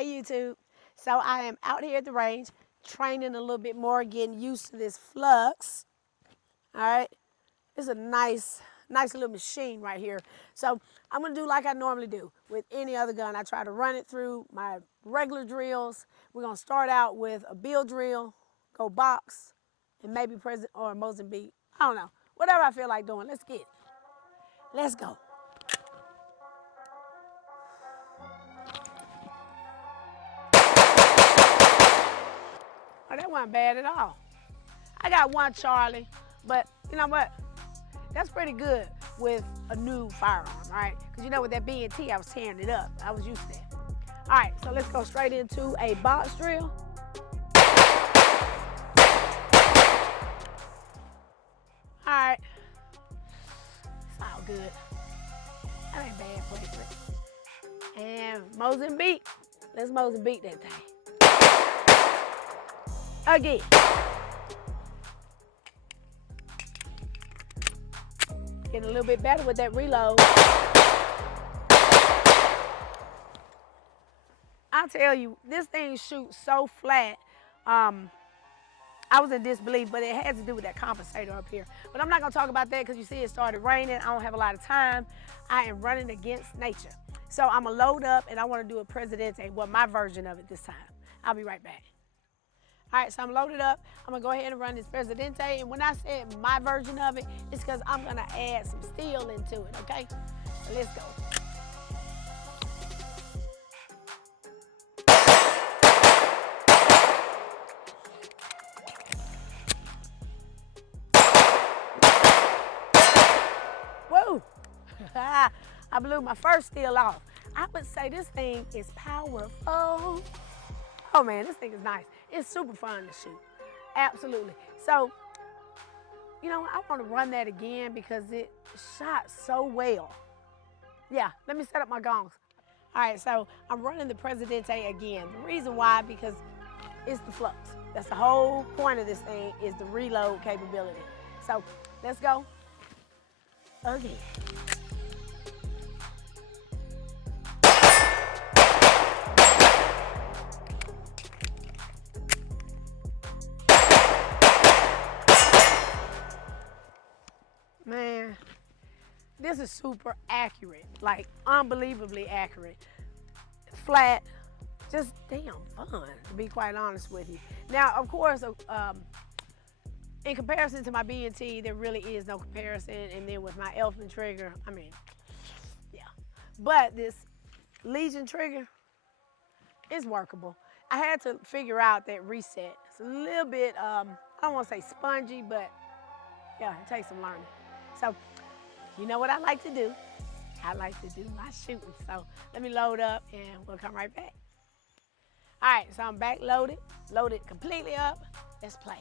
Hey YouTube. So I am out here at the range training a little bit more, getting used to this Flux. All right. It's a nice little machine right here. So I'm gonna do like I normally do with any other gun. I try to run it through my regular drills. We're gonna start out with a bill drill, go box, and maybe President or Mozambique. I don't know. Whatever I feel like doing. Let's get it. Let's go. Oh, that wasn't bad at all. I got one Charlie, but you know what? That's pretty good with a new firearm, all right? Because you know with that B&T, I was tearing it up. I was used to that. All right, so let's go straight into a box drill. All right. It's all good. That ain't bad placement. And Mozambique. Let's Mozambique that thing. Again. Getting a little bit better with that reload. I'll tell you, this thing shoots so flat. I was in disbelief, but it has to do with that compensator up here. But I'm not gonna talk about that because you see it started raining. I don't have a lot of time. I am running against nature. So I'm gonna load up and I wanna do a Presidente, well, my version of it this time. I'll be right back. All right, so I'm loaded up. I'm gonna go ahead and run this Presidente. And when I said my version of it, it's because I'm gonna add some steel into it, okay? So let's go. Whoa, I blew my first steel off. I would say this thing is powerful. Oh man, this thing is nice. It's super fun to shoot, absolutely. So, you know, I want to run that again because it shot so well. Yeah, let me set up my gongs. All right, so I'm running the Presidente again. The reason why, because it's the Flux. That's the whole point of this thing, is the reload capability. So let's go again. Man, this is super accurate, like unbelievably accurate. Flat, just damn fun, to be quite honest with you. Now, of course, in comparison to my B&T, there really is no comparison. And then with my Elfman trigger, I mean, yeah. But this Legion trigger is workable. I had to figure out that reset. It's a little bit, I don't want to say spongy, but yeah, it takes some learning. So, you know what I like to do? I like to do my shooting. So let me load up and we'll come right back. All right, so I'm back loaded completely up. Let's play.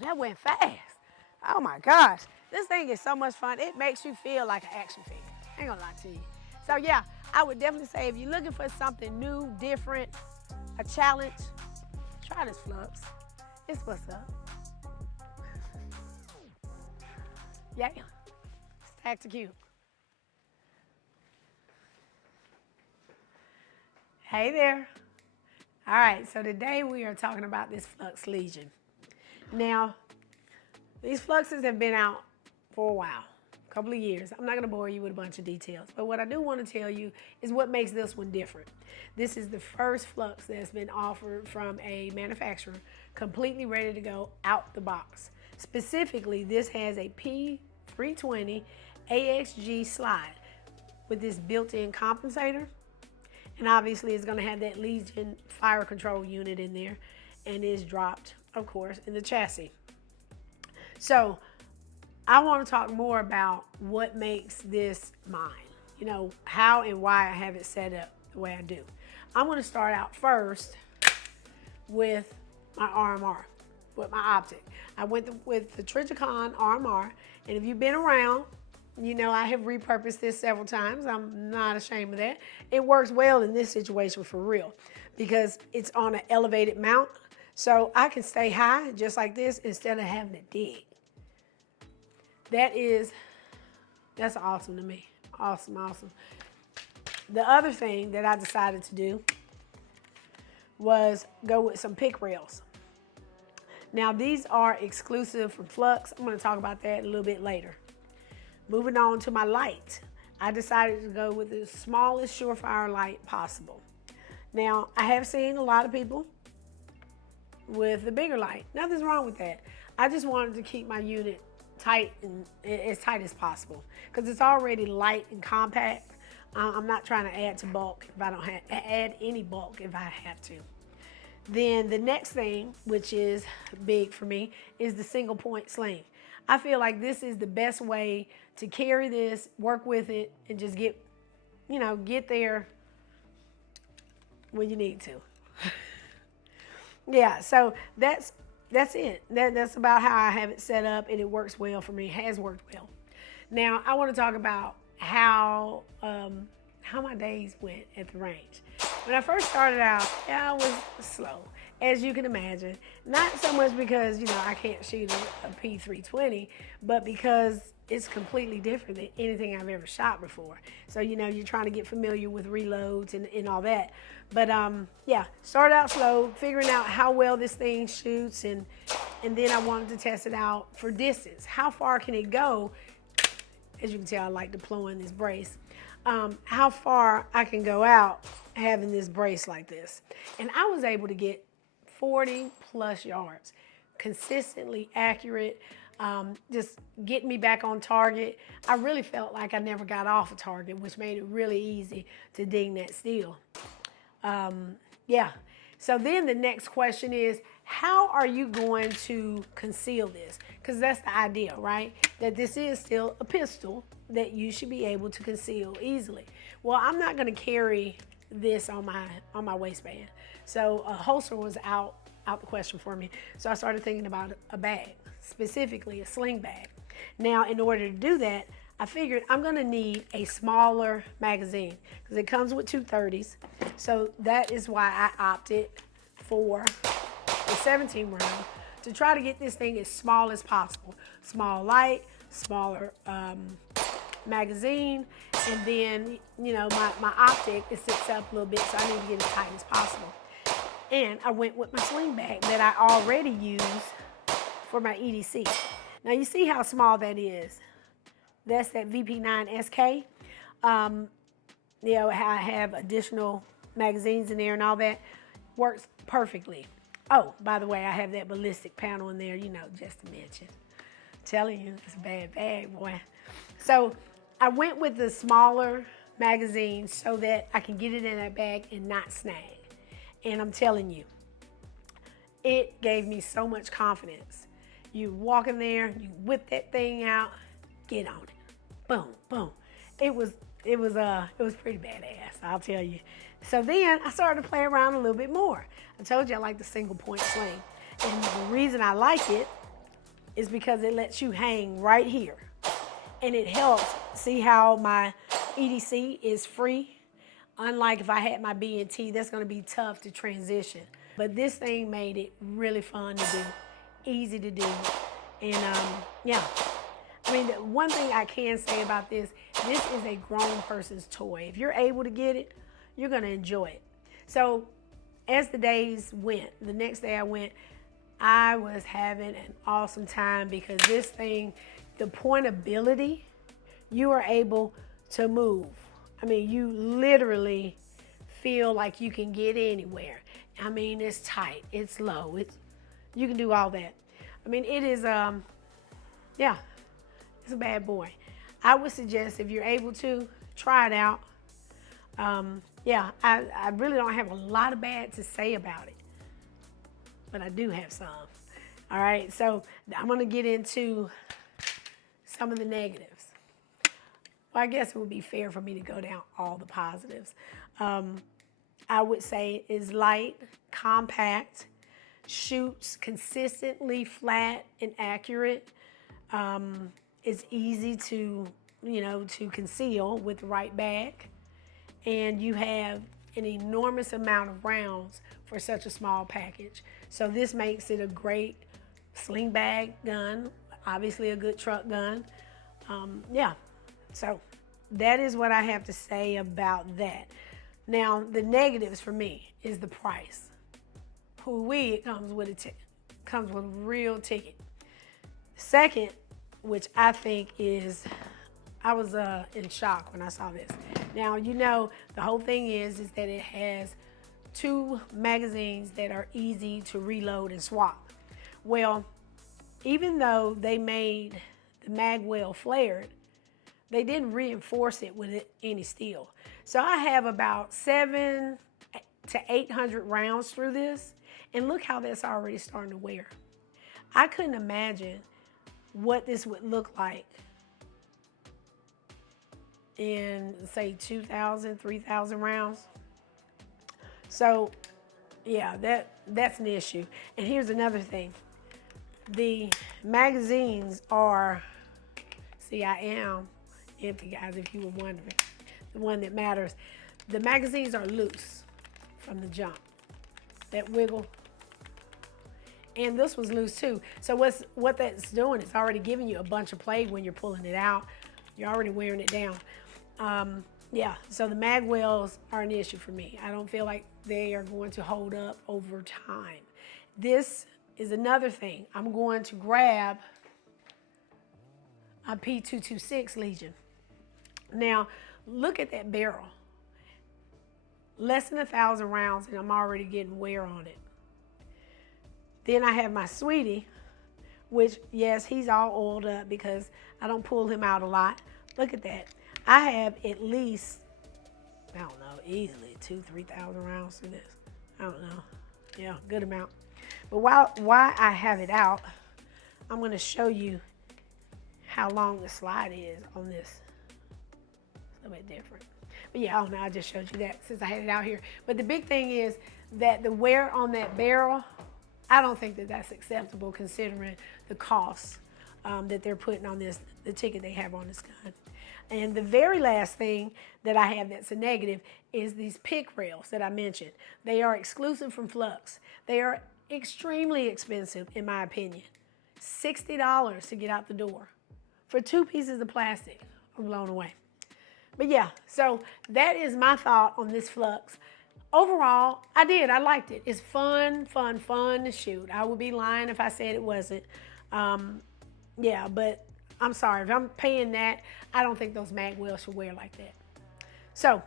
That went fast. Oh my gosh. This thing is so much fun. It makes you feel like an action figure. I ain't gonna lie to you. So yeah, I would definitely say if you're looking for something new, different, a challenge, try this Flux. It's what's up. Yeah, it's Tacticute. Hey there. All right, so today we are talking about this Flux Legion. Now, these Fluxes have been out for a while, a couple of years. I'm not gonna bore you with a bunch of details, but what I do wanna tell you is what makes this one different. This is the first Flux that's been offered from a manufacturer, completely ready to go out the box. Specifically, this has a P320 AXG slide with this built-in compensator. And obviously it's gonna have that Legion fire control unit in there, and is dropped, of course, in the chassis. So I want to talk more about what makes this mine, you know, how and why I have it set up the way I do. I'm gonna start out first with my RMR, with my optic. I went with the Trijicon RMR, and if you've been around, you know I have repurposed this several times. I'm not ashamed of that. It works well in this situation for real because it's on an elevated mount, so I can stay high just like this instead of having to dig. That's awesome to me. Awesome, awesome. The other thing that I decided to do was go with some pick rails. Now these are exclusive from Flux. I'm going to talk about that a little bit later. Moving on to my light. I decided to go with the smallest surefire light possible. Now I have seen a lot of people with the bigger light. Nothing's wrong with that. I just wanted to keep my unit tight and as tight as possible because it's already light and compact. I'm not trying to add to bulk if I don't have add any bulk if I have to. Then the next thing, which is big for me, is the single point sling. I feel like this is the best way to carry this, work with it, and just get there when you need to. Yeah, so that's it. That's about how I have it set up, and it works well for me. It has worked well. Now I want to talk about how my days went at the range. When I first started out, I was slow, as you can imagine. Not so much because I can't shoot a P320, but because it's completely different than anything I've ever shot before. So you're trying to get familiar with reloads and all that. But yeah, started out slow, figuring out how well this thing shoots, and then I wanted to test it out for distance. How far can it go? As you can tell, I like deploying this brace. How far I can go out having this brace like this. And I was able to get 40 plus yards, consistently accurate, just getting me back on target. I really felt like I never got off a target, which made it really easy to ding that steel. Yeah, so then the next question is, how are you going to conceal this? Because that's the idea, right? That this is still a pistol that you should be able to conceal easily. Well, I'm not going to carry this on my waistband, so a holster was out the question for me. So I started thinking about a bag, specifically a sling bag. Now, in order to do that, I figured I'm going to need a smaller magazine because it comes with 230s. So that is why I opted for the 17 round to try to get this thing as small as possible. Small light, smaller magazine, and then my optic, it sits up a little bit, so I need to get as tight as possible. And I went with my sling bag that I already use for my EDC. Now you see how small that is. That's that VP9 SK. I have additional magazines in there and all that. Works perfectly. Oh, by the way, I have that ballistic panel in there, just to mention. I'm telling you, it's a bad bag, boy. So I went with the smaller magazine so that I can get it in that bag and not snag. And I'm telling you, it gave me so much confidence. You walk in there, you whip that thing out, get on it. Boom, boom. It was pretty badass, I'll tell you. So then I started to play around a little bit more. I told you I like the single point sling. And the reason I like it is because it lets you hang right here. And it helps. See how my EDC is free? Unlike if I had my B&T, that's going to be tough to transition. But this thing made it really fun to do, easy to do. And yeah, I mean, the one thing I can say about this is a grown person's toy. If you're able to get it, you're going to enjoy it. So as the days went, the next day I went, I was having an awesome time because this thing, the pointability, you are able to move. I mean, you literally feel like you can get anywhere. I mean, it's tight, it's low, you can do all that. I mean, it is, yeah, it's a bad boy. I would suggest if you're able to, try it out. Yeah, I really don't have a lot of bad to say about it, but I do have some. All right, so I'm gonna get into some of the negatives. Well, I guess it would be fair for me to go down all the positives. I would say is light, compact, shoots consistently flat and accurate. It's easy to, to conceal with the right bag. And you have an enormous amount of rounds for such a small package. So this makes it a great sling bag gun, obviously a good truck gun. Yeah, so that is what I have to say about that. Now, the negatives for me is the price. It comes with a real ticket. Second, which I think is, I was in shock when I saw this. Now, the whole thing is that it has 2 magazines that are easy to reload and swap. Well, even though they made the magwell flared, they didn't reinforce it with any steel. So I have about 700 to 800 rounds through this, and look how that's already starting to wear. I couldn't imagine what this would look like in, say, 2,000, 3,000 rounds. So, yeah, that's an issue. And here's another thing. The magazines are, see, I am empty, guys, if you were wondering. The one that matters. The magazines are loose from the jump. That wiggle. And this was loose too. So what that's doing, it's already giving you a bunch of play when you're pulling it out. You're already wearing it down. Yeah, so the magwells are an issue for me. I don't feel like they are going to hold up over time. This is another thing. I'm going to grab a P320 Legion. Now, look at that barrel. Less than 1,000 rounds and I'm already getting wear on it. Then I have my sweetie, which, yes, he's all oiled up because I don't pull him out a lot. Look at that. I have at least, I don't know, easily 2,000-3,000 rounds through this. I don't know. Yeah, good amount. But while I have it out, I'm going to show you how long the slide is on this. It's a little bit different. But yeah, I don't know, I just showed you that since I had it out here. But the big thing is that the wear on that barrel, I don't think that that's acceptable considering the cost that they're putting on this, the ticket they have on this gun. And the very last thing that I have that's a negative is these pick rails that I mentioned. They are exclusive from Flux. They are extremely expensive, in my opinion. $60 to get out the door for 2 pieces of plastic. I'm blown away. But yeah, so that is my thought on this Flux. Overall, I liked it. It's fun to shoot. I would be lying if I said it wasn't. Yeah, but I'm sorry, if I'm paying that, I don't think those magwells should wear like that. So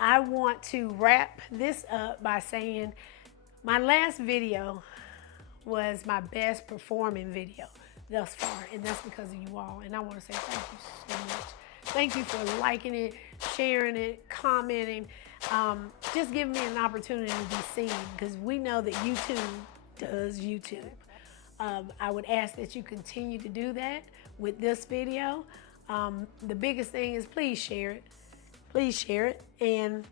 I want to wrap this up by saying my last video was my best performing video thus far, and that's because of you all. And I want to say thank you so much. Thank you for liking it, sharing it, commenting, just giving me an opportunity to be seen, because we know that YouTube does YouTube. I would ask that you continue to do that with this video. The biggest thing is please share it. Please share it. And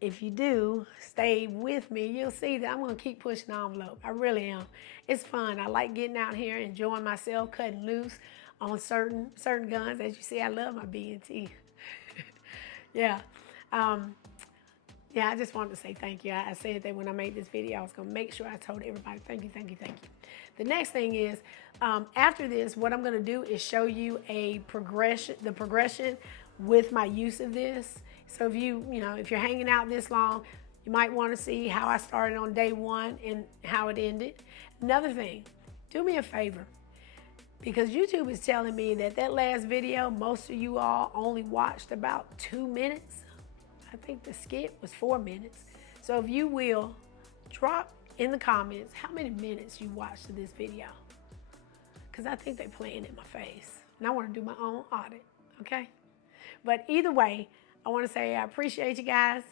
if you do stay with me, you'll see that I'm going to keep pushing the envelope. I really am. It's fun. I like getting out here, enjoying myself, cutting loose on certain guns. As you see, I love my B&T. Yeah. Yeah, I just wanted to say thank you. I said that when I made this video, I was going to make sure I told everybody thank you, thank you, thank you. The next thing is, after this, what I'm going to do is show you the progression with my use of this. So if if you're hanging out this long, you might want to see how I started on day 1 and how it ended. Another thing, do me a favor, because YouTube is telling me that last video, most of you all only watched about 2 minutes. I think the skit was 4 minutes. So if you will, drop in the comments how many minutes you watched of this video, because I think they're playing in my face. And I want to do my own audit, okay? But either way, I want to say I appreciate you guys.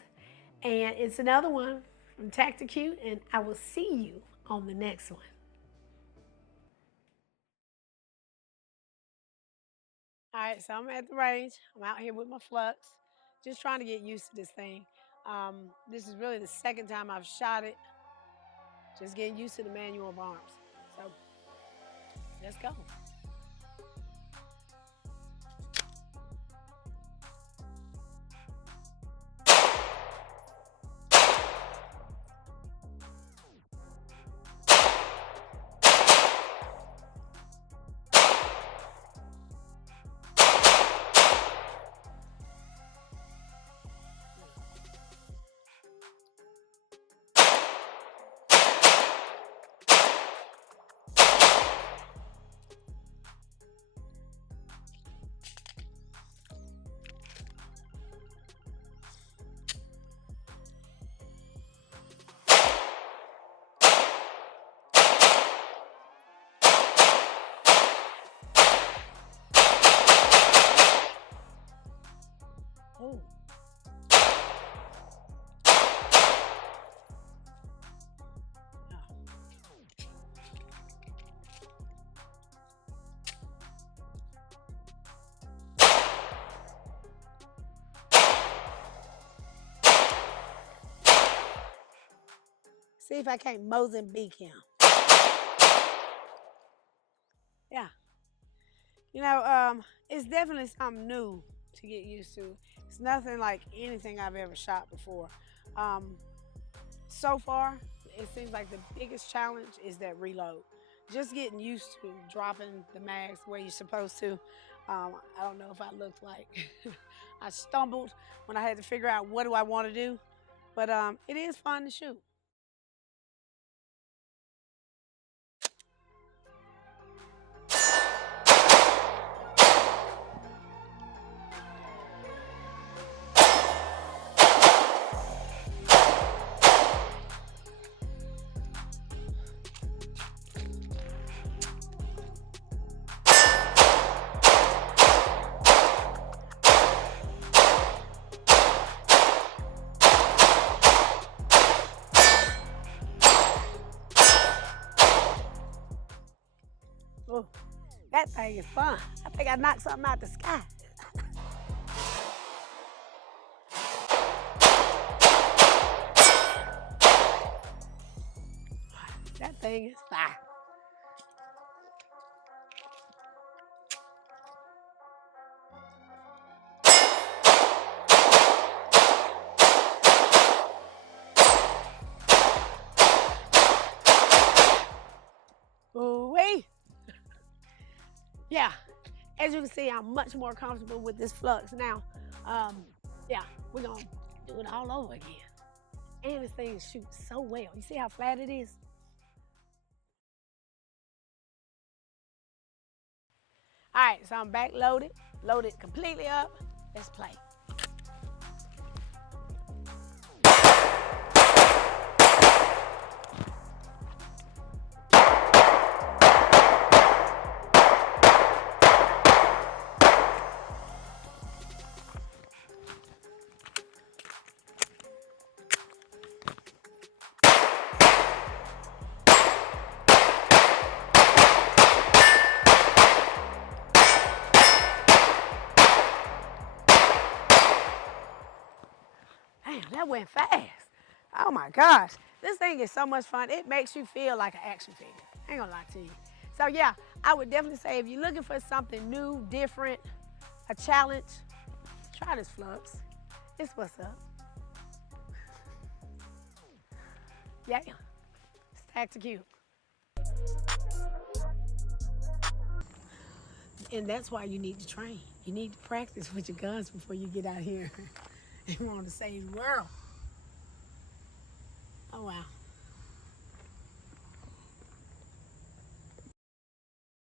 And it's another one from Tacticute, and I will see you on the next one. right, so I'm at the range. I'm out here with my Flux, just trying to get used to this thing. This is really the second time I've shot it. Just getting used to the manual of arms. So let's go. Oh. See if I can't Mozambique him. Yeah. You know, it's definitely something new to get used to. It's nothing like anything I've ever shot before. So far, it seems like the biggest challenge is that reload. Just getting used to dropping the mags where you're supposed to. I don't know if I looked like I stumbled when I had to figure out what do I want to do, but it is fun to shoot. Oh, that thing is fun. I think I knocked something out the sky. That thing is fire. Ooh-wee. Yeah, as you can see, I'm much more comfortable with this Flux now. Yeah, we're gonna do it all over again. And this thing shoots so well. You see how flat it is? All right, so I'm back loaded completely up. Let's play. Damn, that went fast. Oh my gosh. This thing is so much fun. It makes you feel like an action figure. I ain't gonna lie to you. So yeah, I would definitely say if you're looking for something new, different, a challenge, try this Flux. It's what's up. Yeah, it's Tacticute. And that's why you need to train. You need to practice with your guns before you get out here and want to save the world. Oh, wow.